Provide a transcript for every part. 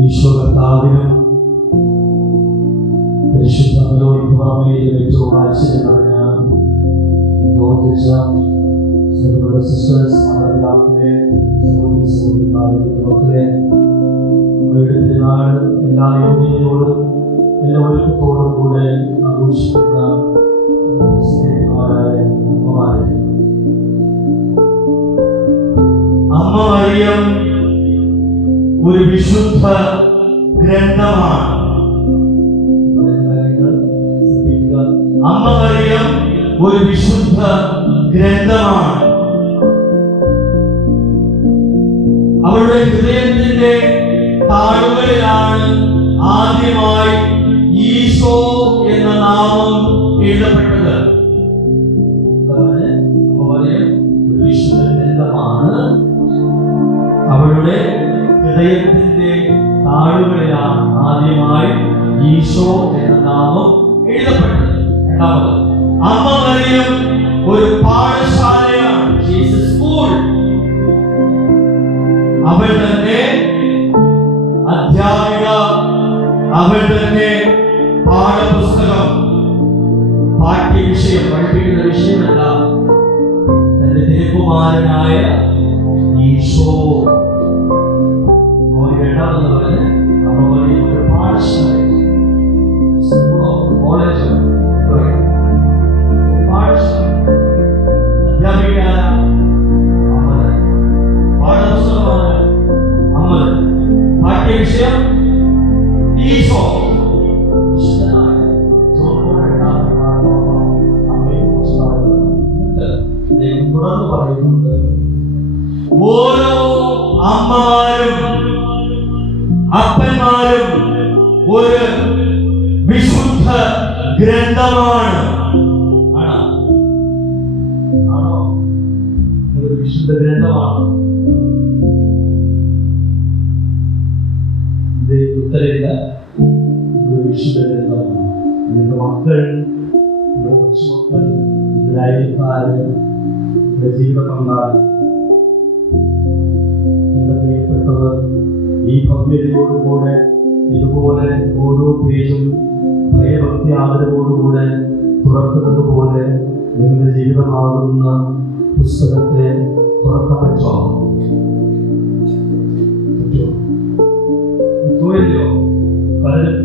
ഈശോ കർത്താവിനും പരിശുദ്ധ അമലോത്ഭവമേലും ഏറ്റവും ആശ്ചര്യം പറഞ്ഞ സിസ്റ്റേഴ്സ്, മാതാപിതാക്കളെ, സഹോദരി സഹോദരിമാരെ, മക്കളെ, നമ്മുടെ തിരുനാൾ എല്ലാ യോഗ്യതയോടും എല്ലാ ഒരുക്കത്തോടും കൂടെ ആഘോഷിക്കുന്ന സ്നേഹിതന്മാരായ അമ്മമാരെ, അമ്മ മറിയം ഒരു വിശുദ്ധ ഗ്രന്ഥമാണ്. അമ്മ മറിയം ഒരു വിശുദ്ധ ഗ്രന്ഥമാണ്. അവളുടെ ഹൃദയത്തിന്റെ താളുകളിലാണ് ആദ്യമായി ഈശോ എന്ന നാമം എഴുതപ്പെട്ടത്. അമ്മ മറിയം ഒരു വിശുദ്ധ ഗ്രന്ഥമാണ്. അവളുടെ ഹൃദയത്തിന്റെ താളുകളിലാണ് ആദ്യമായി ഈശോ എന്ന നാമം എഴുതപ്പെട്ടത്. രണ്ടാമത്, അമ്മ മറിയം ഒരു പാഠശാലയാണ്. സ്കൂൾ. അവൾ തന്നെ അധ്യാപിക, അവൾ തന്നെ പാഠപുസ്തകം. പാഠ്യവിഷയം പഠിപ്പിക്കുന്ന വിഷയമല്ല, തന്റെ തിരുക്കുമാരനായ ഈശോ. രണ്ടാമെന്ന് പറഞ്ഞ് അമ്മ മറിയം ഒരു പാഠശാല, കോളേജ്, വിഷയം ഈശോ. തുടർന്ന് പറയുന്നുണ്ട്, ഓരോ അമ്മമാരും അപ്പന്മാരും ഒരു വിശുദ്ധ ഗ്രന്ഥമാണ്. ആണോ? ഒരു വിശുദ്ധ ഗ്രന്ഥമാണ്. ഉത്തരവില്ല. ഒരു വിശുദ്ധ ഗ്രന്ഥമാണ്. നിങ്ങളുടെ മക്കൾ, നിങ്ങളുടെ കൊച്ചുമക്കൾ, നിങ്ങളുടെ അയൽക്കാര്, നിങ്ങളുടെ ജീവിത പങ്കാളി, നിങ്ങളുടെ പ്രിയപ്പെട്ടവർ ഈ ഭവ്യതയോടുകൂടെ ഇതുപോലെ ഓരോ പേജും ഭയഭക്തി ആദരവോടുകൂടെ തുറക്കുന്നത് പോലെ നിങ്ങളുടെ ജീവിതമാകുന്ന പുസ്തകത്തെ തുറക്കാൻ പറ്റുമോ? പറ്റുമോ? പലരും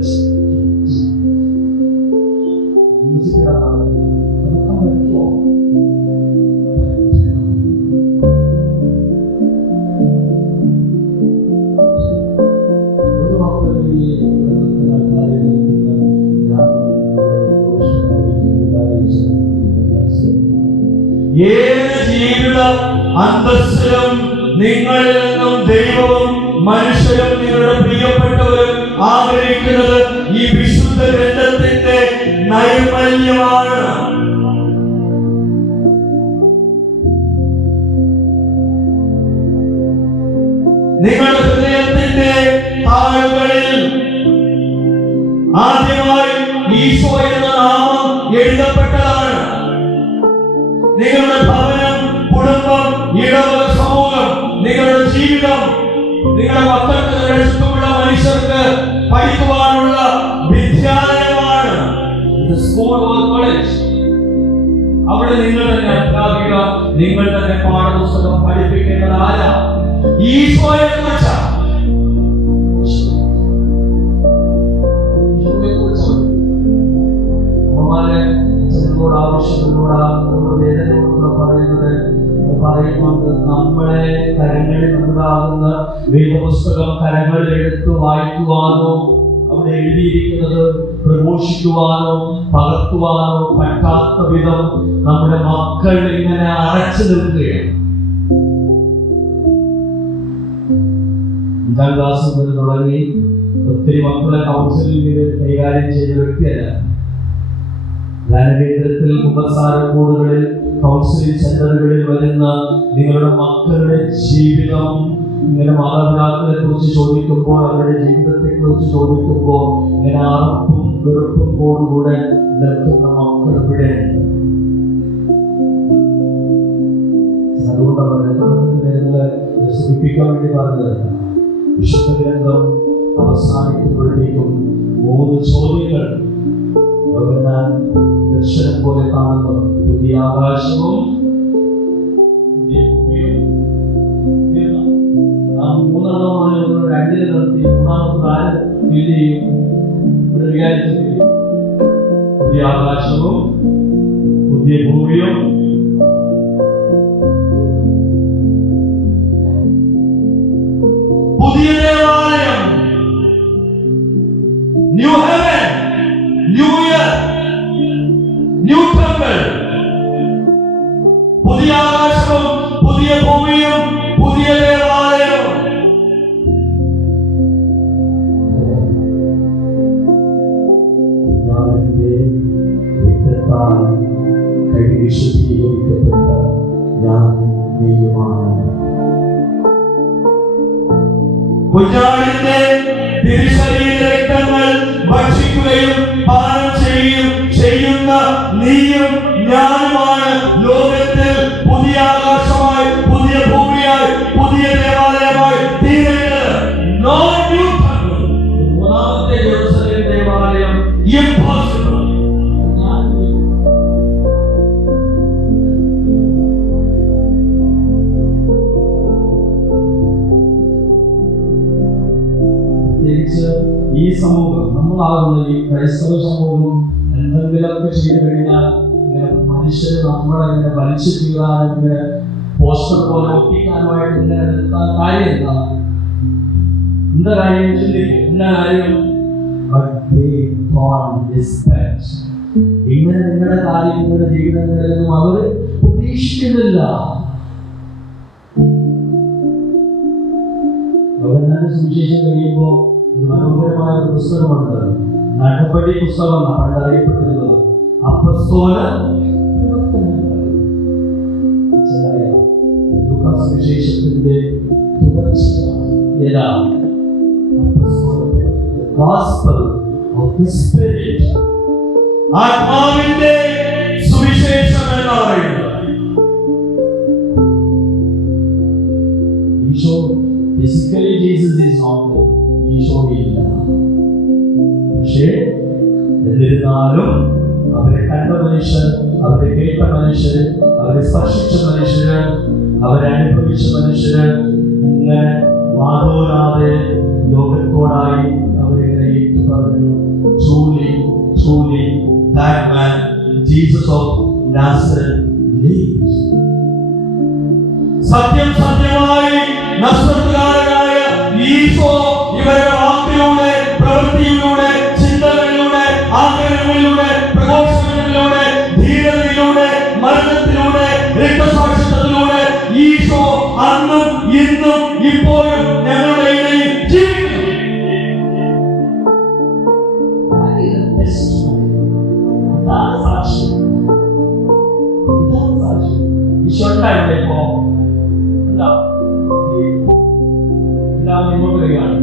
തുറക്കാൻ പറ്റുമോ? ഏത് ജീവിത അന്തസ്സിലും നിങ്ങളിൽ നിന്നും ദൈവവും മനുഷ്യരും നിങ്ങളുടെ പ്രിയപ്പെട്ടവരും ആഗ്രഹിക്കുന്നത് ഈ വിശുദ്ധ ഗ്രന്ഥത്തിന്റെ നൈർമല്യമാണ്. നിങ്ങളുടെ ഹൃദയത്തിന്റെ താളുകളിൽ ആദ്യമായി ഈശോ എന്ന നാമം എഴുതപ്പെട്ടതാണ്. നിങ്ങളുടെ ഭവനം, കുടുംബം, ഇടവക സമൂഹം, നിങ്ങളുടെ ജീവിതം, നിങ്ങളുടെ മക്കൾക്ക്, നിങ്ങളുടെ ചുറ്റുമുള്ള മനുഷ്യർക്ക് പഠിക്കുവാനുള്ള വിദ്യാലയമാണ് സ്കൂൾ ഓർ കോളേജ്. അവിടെ നിങ്ങൾ തന്നെ അധ്യാപിക, നിങ്ങൾ തന്നെ പാഠപുസ്തകം പഠിപ്പിക്കേണ്ടത് ആരാ? ഈശോയെ കുറിച്ചാണ്. അമ്മമാരെ അച്ഛനോട് ആവശ്യത്തിനോട് വേദനയോട് പറയുന്നുണ്ട്. നമ്മളെ കരങ്ങളിൽ ഉണ്ടാകുന്ന വേദപുസ്തകം കരങ്ങളിൽ എടുത്ത് വായിക്കുവാനോ അവിടെ എഴുതിയിരിക്കുന്നത് പ്രഘോഷിക്കുവാനോ പകർത്തുവാനോ പറ്റാത്ത വിധം നമ്മുടെ മക്കൾ ഇങ്ങനെ അടച്ചു നിൽക്കുകയാണ്. 5ാം ക്ലാസ് മുതൽ തുടങ്ങി ഒത്തിരി മക്കളെ കൗൺസിലിംഗിൽ കൈകാര്യം ചെയ്ത വ്യക്തിയല്ല. ധ്യാനകേന്ദ്രത്തിൽ, കുമ്പസാരക്കൂടുകളിൽ, കൗൺസിലിംഗ് സെന്ററുകളിൽ വരുന്ന നിങ്ങളുടെ മക്കളുടെ ജീവിതം ഇങ്ങനെ മാതാപിതാക്കളെ കുറിച്ച് ചോദിക്കുമ്പോൾ, അവരുടെ ജീവിതത്തെ കുറിച്ച് ചോദിക്കുമ്പോൾ ഇങ്ങനെ അറപ്പും വെറുപ്പും കൂടെ നിൽക്കുന്ന മക്കൾ ഇവിടെയുണ്ട്. അതുകൊണ്ടാണ് സൂചിപ്പിക്കാൻ വേണ്ടി പറഞ്ഞത്. വിശുദ്ധ ഗ്രന്ഥം അവസാനിക്കുമ്പോഴത്തേക്കും 3 ചോദ്യങ്ങൾ യോഹന്നാൻ ദർശനം പോലെ കാണുന്നു. പുതിയ ആകാശവും പുതിയ ഭൂമിയും. മൂന്നെണ്ണമാണ് 2 നിർത്തി, മൂന്നാമത്തെ 4 ഫീൽ ചെയ്യും. വിചാരിച്ചിട്ടില്ല. പുതിയ ആകാശവും പുതിയ ഭൂമിയും പുതിയ ദേവാലയം, new heaven, new year, new temple. പുതിയ ആകാശവും പുതിയ ഭൂമിയും പുതിയ ദേവാലയവും. രക്തത്താൽ കഴുകി വിശുദ്ധീകരിക്കപ്പെട്ട ഞാൻ നീയുമാണ്. കുഞ്ഞാടിന്റെ തിരുശരീര രക്തങ്ങൾ ഭക്ഷിക്കുകയും പാനം ചെയ്യുകയും ചെയ്യുന്ന നീയും ഞാനുമാണ് ലോകത്തിൽ പുതിയ ആകാശമായി, പുതിയ ഭൂമിയായി, പുതിയ ദേവാലയമായി തീരേണ്ടത്. മൂന്നാമത്തെ ജെറുസലേം ദേവാലയം impossible. ഈ സമൂഹം, നമ്മളാകുന്ന ഈ ക്രൈസ്തവ സമൂഹം എന്തെങ്കിലുമൊക്കെ ചെയ്തു കഴിഞ്ഞാൽ മനുഷ്യരെ നമ്മളെങ്ങനെ വലിച്ചു കീറാൻ, പോസ്റ്റർ പോലെ ഒട്ടിക്കാനുമായിട്ട് ഇങ്ങനെ നിർത്താൻ കാര്യം എന്താ കാര്യം ചിന്തിക്കും. എന്താ കാര്യം? ഇങ്ങനെ നിങ്ങളുടെ കാര്യം, നിങ്ങളുടെ ജീവിതങ്ങളിലൊന്നും അവർ പ്രതീക്ഷിക്കുന്നില്ല. യോഹന്നാന്റെ സുവിശേഷം കഴിയുമ്പോൾ ഒരു മനോഹരമായ ഒരു പുസ്തകമുണ്ട്. നടപടി പുസ്തകം പണ്ട് അറിയപ്പെട്ടിരുന്നത്. അപ്പസ്തോല ലൂക്കാ സുവിശേഷത്തിന്റെ തുടർച്ചയാണ്. ഏതാ? Gospel of the Spirit. ആത്മാവിന്റെ സുവിശേഷം എന്ന് പറയുന്നത്. Isho physically Jesus is not there. Isho ഇല്ല. പക്ഷേ എന്നിരുന്നാലും അവരെ കണ്ട മനുഷ്യർ, അവരെ കേട്ട മനുഷ്യർ, അവരെ സ്പർശിച്ച മനുഷ്യര്, അവരെ അനുഭവിച്ച മനുഷ്യര് ഇങ്ങനെ വാദോരാതെ ലോകത്തോടായി അവരിങ്ങനെ ഏറ്റു പറഞ്ഞു, truly, truly, that man, Jesus of Nazareth lives. സത്യം സത്യമായി നസ്രത്തുകാരനായ ഈശോ ഇവരുടെ വാക്കിലൂടെ, പ്രവൃത്തിയിലൂടെ, ചിന്തകളിലൂടെ, ആഗ്രഹങ്ങളിലൂടെ, പ്രഘോഷങ്ങളിലൂടെ, ധീരതയിലൂടെ, മരണത്തിലൂടെ, രക്തസാക്ഷിത്വത്തിലൂടെ ഈശോ അന്നും ഇന്നും ഇപ്പോഴും ഞങ്ങളുടെ ഇടയിൽ ജീവിക്കുന്നു. ഈശോണ്ടായില്ലേ ഇപ്പോ എല്ലാവരും ഇങ്ങോട്ട് വരികയാണ്.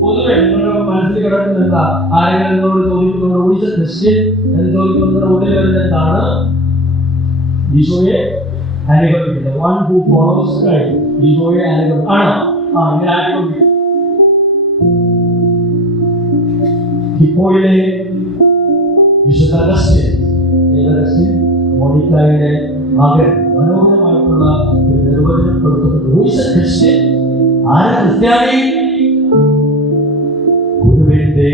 പൊതുവെ നിങ്ങളുടെ മനസ്സിൽ കിടക്കുന്ന ആരെങ്കിലും ചോദിക്കുന്നുണ്ട് ക്രിസ്ത്യൻ എന്ന് ചോദിക്കുന്നത് ഉള്ളിൽ വരുന്ന എന്താണ്? ഈശോയെ അനുഗമിക്കുന്നത്. One who follows Christ. ഈശോയെ ആണോ? ഇങ്ങനെ അനുഗമിക്കും. ഹിപ്പോയിലെ വിശുദ്ധ അഗസ്റ്റിൻ, മോണിക്കായുടെ മകൻ, മനോഹരമായിട്ടുള്ള ഒരു നിർവചനം കൊടുത്തിട്ടുണ്ട്. ക്രിസ്ത്യൻ ആരാ? ക്രിസ്ത്യാനി ഗുരുവിന്റെ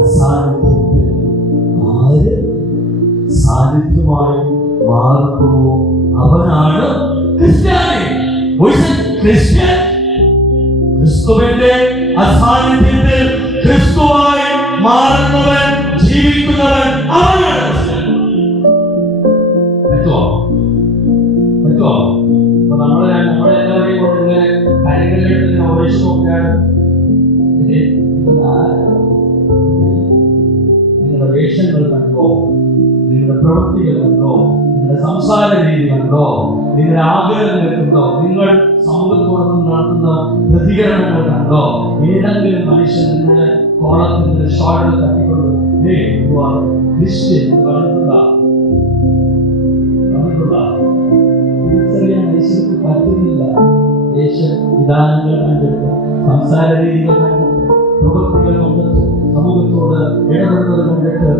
അസാന്നിധ്യത്തിൽ ആര് സാന്നിധ്യമായി മാറുന്നുവോ അവനാണ് ക്രിസ്ത്യാനി. ക്രിസ്ത്യൻ ക്രിസ്തുവിന്റെ അസാന്നിധ്യത്തിൽ ക്രിസ്തുവായി മാറുന്നവൻ, ജീവിക്കുന്നവൻ അവനാണ്. നോക്കുകയാണ്. നിങ്ങളുടെ വേഷങ്ങൾ കണ്ടോ, നിങ്ങളുടെ പ്രവൃത്തികൾ കണ്ടോ, നിങ്ങളുടെ സംസാര രീതി കണ്ടോ, നിങ്ങളുടെ ആഗ്രഹങ്ങൾ കണ്ടോ, നിങ്ങൾ സമൂഹത്തോടൊപ്പം നടത്തുന്ന പ്രതികരണങ്ങൾ കണ്ടോ? ഏതെങ്കിലും മനുഷ്യൻ നിങ്ങളുടെ കോളത്തിന്റെ ഷോൾഡർ തട്ടിക്കൊണ്ട് ക്രിസ്ത്യൻ തിരിച്ചറിയാൻ മനുഷ്യർക്ക് പറ്റുന്നില്ല. വേഷവിധാനങ്ങൾ കണ്ടിട്ട്, സംസാര രീതികൾ കണ്ടിട്ട്, പ്രവൃത്തികൾ കണ്ടിട്ട്, സമൂഹത്തോട് ഇടപെടുന്നത് കണ്ടിട്ട്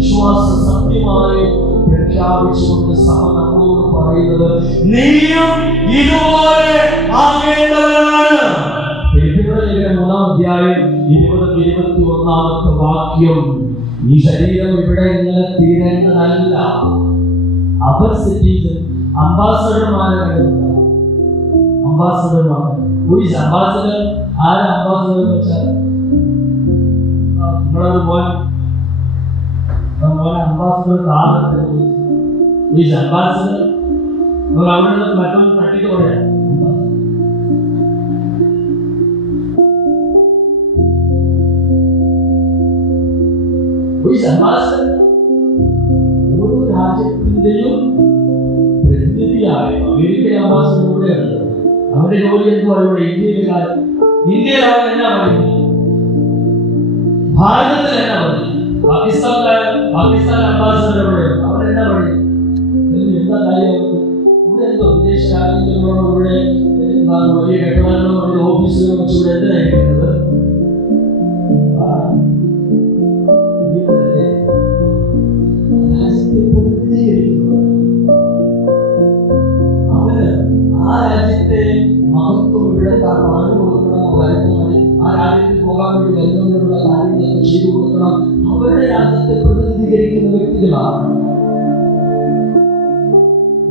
വിശ്വാസ സത്യമായി പ്രഖ്യാപിച്ചുകൊണ്ട് സഭ നമ്മളോട് പറയുന്നത്, നീയും ഇതുപോലെ ആകേണ്ടവരാണ്. ഫിലിപ്പിയർക്കുള്ള 3-ാം അധ്യായം 20-21 വാക്യം. ഈ ശരീരം ഇവിടെ ഇങ്ങനെ തീരേണ്ടതല്ല. അവർ സിറ്റിസൺ അംബാസഡർമാരെ അംബാസഡർമാർ. അംബാസഡർ ആര്? അംബാസഡർ വെച്ചാൽ നിങ്ങളൊരു മോൻ അംബാസഡർ കാലത്ത് അംബാസഡർ അവിടെ നിന്ന് മറ്റൊന്ന് തട്ടിട്ട് പറയാം. ഓരോ രാജ്യത്തിന്റെയും പ്രതിനിധിയായ അമേരിക്കൻ അംബാസഡർ ഇവിടെയുണ്ട്. അവന്റെ ജോലി എന്തുവാ? ഇവിടെ ഇന്ത്യയിൽ അവൻ എന്നാ പറയുന്നത്? ഭാരതത്തിൽ എന്നാ പറയുന്നത്? പാകിസ്ഥാൻ അംബാസഡർ ഇവിടെ അവരെന്നാ പറയുന്നത്? എന്താ കാര്യം? ഇവിടെ എന്തോ വിദേശ രാജ്യങ്ങളോട് ഇവിടെ വലിയ കെട്ടിടങ്ങളും വലിയ ഓഫീസുകളും വെച്ച് ഇവിടെ എന്തിനായിരിക്കുന്നത്? അവന് ആ രാജ്യത്തെ മഹത്വം ഇവിടെ വാങ്ങി കൊടുക്കണം, വരുന്നവന് ആ രാജ്യത്തിൽ പോകാൻ വേണ്ടി വരുന്നവരുടെ കാര്യങ്ങളൊക്കെ ചെയ്തു കൊടുക്കണം. അവരുടെ രാജ്യത്തെ പ്രതിനിധീകരിക്കുന്ന വ്യക്തികളാണ്.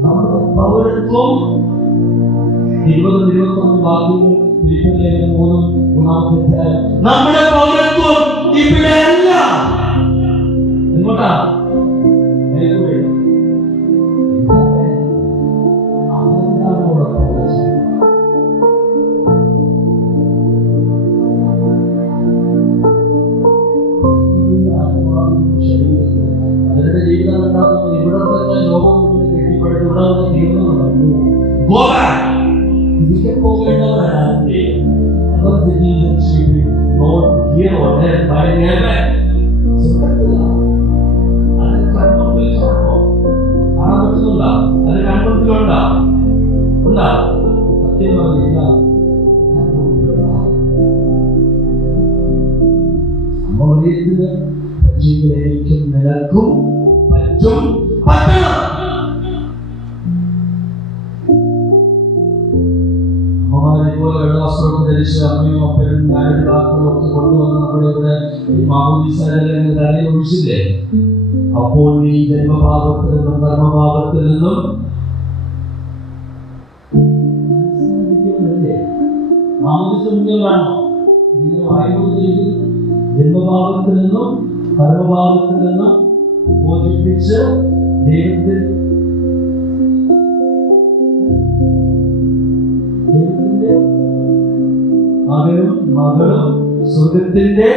നമ്മുടെ പൗരത്വം 20-21 വാക്യങ്ങൾ ഫിലിപ്പിയർ ലേഖനം 3-ാം അധ്യായം. നമ്മുടെ പൗരത്വം ഇവിടെ അല്ല. എങ്ങോട്ടാ? അവരുടെ ജീവിതം ഉണ്ടാകുന്നത് ഇവിടെ തന്നെ ലോകം മുഴുവൻ കെട്ടിപ്പടുത്ത് ഇവിടെ വന്ന് തീർന്നു. തിരികെ പോകേണ്ടവരാണ്. അവർ അത് കൺമുമ്പിൽ കാണുമോ? കാണാൻ പറ്റുന്നുണ്ടോ? അത് കൺമുമ്പിലുണ്ടോ? ഉണ്ടോ? സത്യം പറഞ്ഞില്ല, കൺമുമ്പിലുണ്ടോ? അമ്മ പറയുന്നത് ജീവിതേക്കും നിലക്കും പറ്റും പറ്റണം. അമ്മമാരെ പോലെ വെള്ളവസ്ത്രമൊക്കെ ധരിച്ച് അമ്മയും അപ്പനും ഞാനിതാക്കളും ഒക്കെ കൊണ്ടുവന്ന് നമ്മളിവിടെ മാമോദീസയുടെ തലയിൽ ഒഴിച്ചില്ലേ? അപ്പോൾ നീ ജന്മഭാവത്തിൽ നിന്നും കർമ്മഭാവത്തിൽ നിന്നും മാമോദീസ നിങ്ങൾ വായുകൊണ്ടിരിക്കുന്നു. ജന്മഭാവത്തിൽ നിന്നും കർമ്മഭാവത്തിൽ നിന്നും മോചിപ്പിച്ച് ദൈവത്തിന്റെ മകനും മകളും സ്വർഗത്തിന്റെ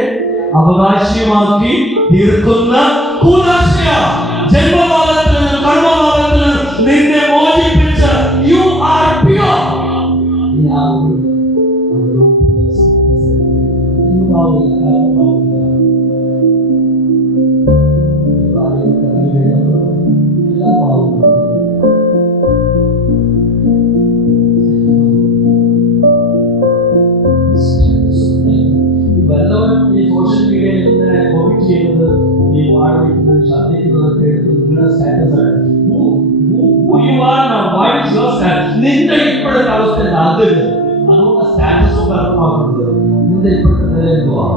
അവകാശിയുമാക്കി തീർക്കുന്ന ജന്മഭാവത്തിൽ നിന്നും കർമ്മഭാവത്തിൽ നിന്നും നിന്നെ മോചിപ്പിച്ച് യു ആർ പ്യൂർ. സോഷ്യൽ മീഡിയയിൽ കോമിറ്റ് ചെയ്യുന്നത്, ഈ വാർഡ് വയ്ക്കുന്നത്, ശ്രദ്ധിക്കുന്നതൊക്കെ എടുത്ത് നിങ്ങളുടെ സ്റ്റാറ്റസ് ആണ്. നിന്റെ ഇപ്പോഴത്തെ അവസ്ഥ അതുണ്ട്. അതുകൊണ്ട് സ്റ്റാറ്റസും അർത്ഥമാക്കുന്നത് നിന്റെ ഇപ്പോഴത്തെ നില എന്തുവാ?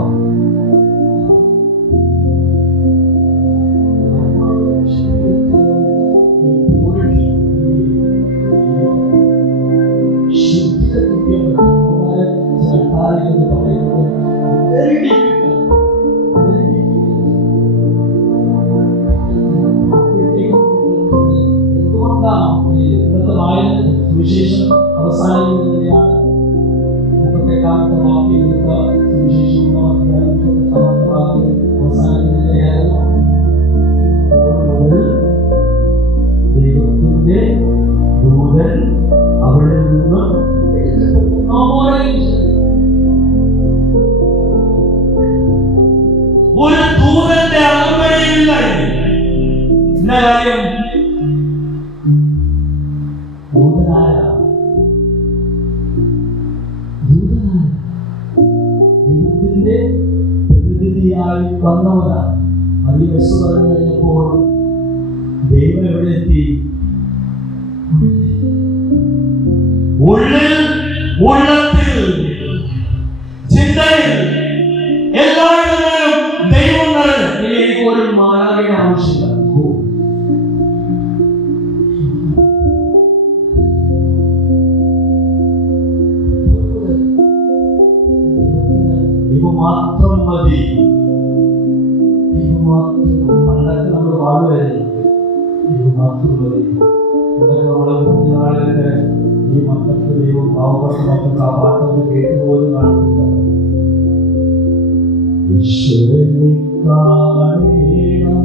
7-ാമത്തെ വാക്യം എടുക്കുക. സുവിശേഷം 1-ാമത്തെ വാക്യം അവസാനിക്കുന്നതിനെയായിരുന്നു. ദൈവത്തിന്റെ ദൂതൻ അവിടെ നിന്ന് ഒരു ദൂതന്റെ അകമ്പടിയില്ല. ഇന്ന കാര്യം ദൈവത്തിന്റെ പ്രതിനിധിയായി വന്നവരാണ്. മറിയ യേശു പറഞ്ഞു കഴിഞ്ഞപ്പോൾ ദൈവം എവിടെ എത്തി? ഉള്ളിൽ, ഉള്ളത്തിൽ, ചിന്തയിൽ, എല്ലായിടങ്ങളിലും ദൈവം നിറഞ്ഞു. എനിക്ക് ഒരു മാലാഖയുടെ ആവശ്യമില്ല. ദൈവം മാത്രം മതി. ദൈവം മാത്രം. പണ്ടൊക്കെ നമ്മൾ വാഴുമായിരുന്നു. ദൈവം മാത്രം മതി. പണ്ടൊക്കെ നമ്മളെ കുഞ്ഞുനാളിലൊക്കെ ഈ മക്കൾക്ക് ദൈവം, പാവപ്പെട്ട മക്കൾക്ക് ആ പാട്ടൊക്കെ കേട്ടുപോലും കാണുന്നില്ല. ഈശ്വരനെ കാണേണം,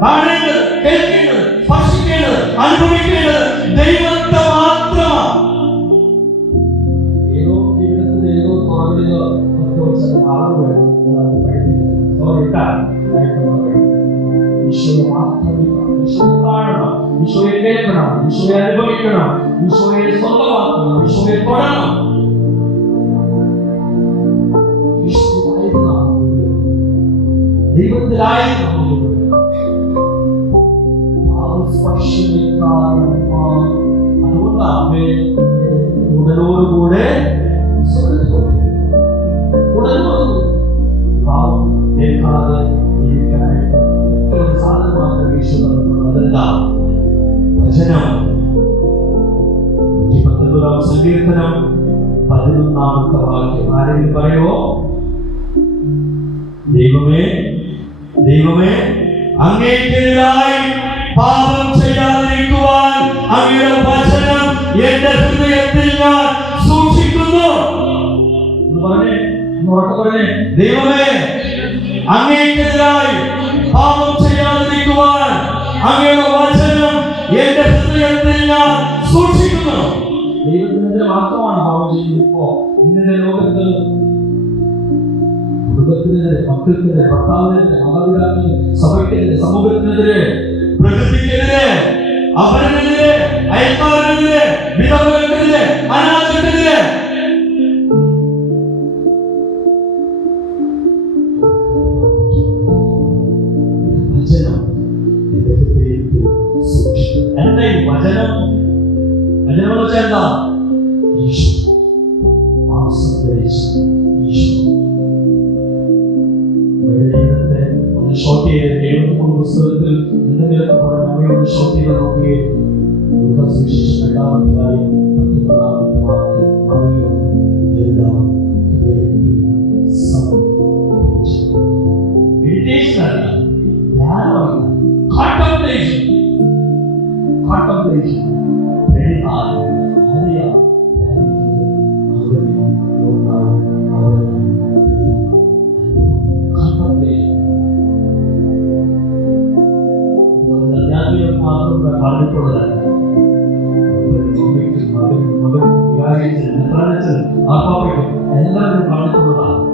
കാണേണ്ടത്, കേൾക്കേണ്ടത്, സ്പർശിക്കേണ്ടത്, അനുഭവിക്കേണ്ടത് ദൈവത്തെ മാത്രമാണ്. ഏതോ ജീവിതത്തിൽ ഏതോ തുറകളിലോ ഈശോയെ മാത്രം ഈശോയെ കാണണം, ഈശോയെ കേൾക്കണം, ഈശോയെ അനുഭവിക്കണം, ഈശോയെ സ്വന്തമാക്കണം, ഈശോയെ തൊടണം. ദൈവത്തിലായിരുന്നു അതുകൊണ്ട് അമ്മേ ഉടലോടുകൂടെ പാവം കേൾക്കാതെ ജീവിക്കാനായിട്ട് ഒരു സാധനം മാത്രം ഈശ്വരൻ. അതെല്ലാം വചനം. 119-ാം സങ്കീർത്തനം 11-ാമത്തെ വാക്യം ആരെങ്കിലും പറയുമോ? ദൈവമേ, ദൈവമേ, അങ്ങേക്കെതിരായി പാപം ചെയ്യാതിരിക്കുവാൻ അങ്ങയുടെ വചനം എന്റെ ഹൃദയത്തിൽ ഞാൻ സൂക്ഷിക്കുന്നു. ദൈവമേ, അങ്ങേക്കെതിരായി പാപം ചെയ്യാതിരിക്കുവാൻ അങ്ങയുടെ വചനം എന്റെ ഹൃദയത്തിൽ ഞാൻ സൂക്ഷിക്കുന്നു. ദൈവത്തിനെതിരെ മാത്രമാണ് പാപം ചെയ്യുന്നത്. ഇപ്പോ ഇന്നത്തെ ലോകത്ത് കുടുംബത്തിനെതിരെ, മക്കൾക്കെതിരെ, ഭർത്താവിനെതിരെ, മാതാപിതാക്കളെതിരെ, സഭയ്ക്കെതിരെ, സമൂഹത്തിനെതിരെ, പ്രകൃതിക്കെതിരെ, അവനെതിരെ, അയൽക്കാരനെതിരെ, വിധവകൾക്കെതിരെ, അനാഥർക്കെതിരെ വചനം എന്റെ ഹൃദയത്തിൽ സൂക്ഷിക്കും. എന്താ ഈ വചനം? വചനം എന്ന് വെച്ചാൽ എന്താ? ഈശോ മാംസം ധരിച്ച ഈശോ. ഒന്ന് ഷോർട്ട് ചെയ്ത് 73 പുസ്തകത്തിൽ എന്തെങ്കിലുമൊക്കെ പറഞ്ഞ ഒന്ന് ഷോർട്ട് ചെയ്ത് നോക്കുകയും സുവിശേഷം 2-ാമധ്യായം 19-ാമത്തെ വാക്യം മറിയം എല്ലാം ഹൃദയത്തിൽ സംഭരിച്ചു. മെഡിറ്റേഷൻ അല്ല, ധ്യാനമല്ല, കോൺടംപ്ലേഷൻ. കോൺടംപ്ലേഷൻ എല്ലാവരും പറഞ്ഞിട്ടുള്ളതാണ്.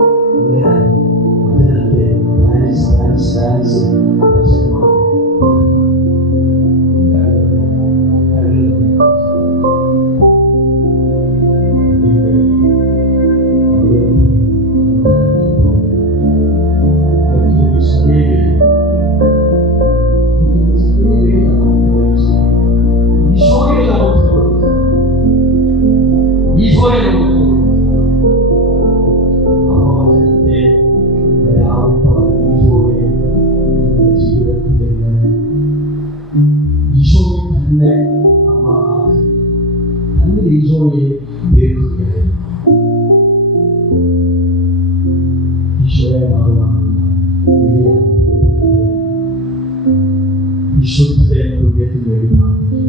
വിശുദ്ധതയുടെ പുണ്യത്തിന് വേണ്ടി പ്രാർത്ഥിക്കുക.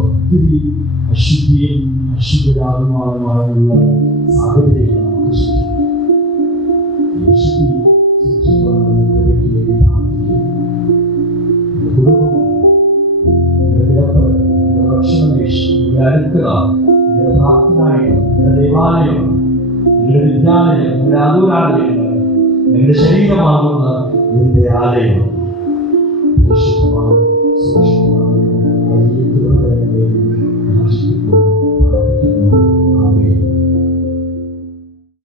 ഒത്തിരി അശുദ്ധിയും അശുദ്ധരാകുമാറുള്ള സാഹചര്യങ്ങൾ നമുക്ക് സൃഷ്ടിക്കും. വിശുദ്ധി സൂക്ഷിക്കുവാനുള്ള വേണ്ടി പ്രാർത്ഥിക്കുക. കുടുംബം, നിങ്ങളുടെ കിടപ്പ്, നിങ്ങളുടെ ഭക്ഷണമേശം, നിങ്ങളുടെ അടുക്കള, നിങ്ങളുടെ പ്രാർത്ഥനാലയം, നിങ്ങളുടെ ദേവാലയം, നിങ്ങളുടെ വിദ്യാലയം, നിങ്ങളുടെ ആതുരാലയങ്ങൾ, നിങ്ങളുടെ ശരീരമാകുന്ന നിന്റെ ആലയം പരിശുദ്ധമായി സൂക്ഷിക്കുക.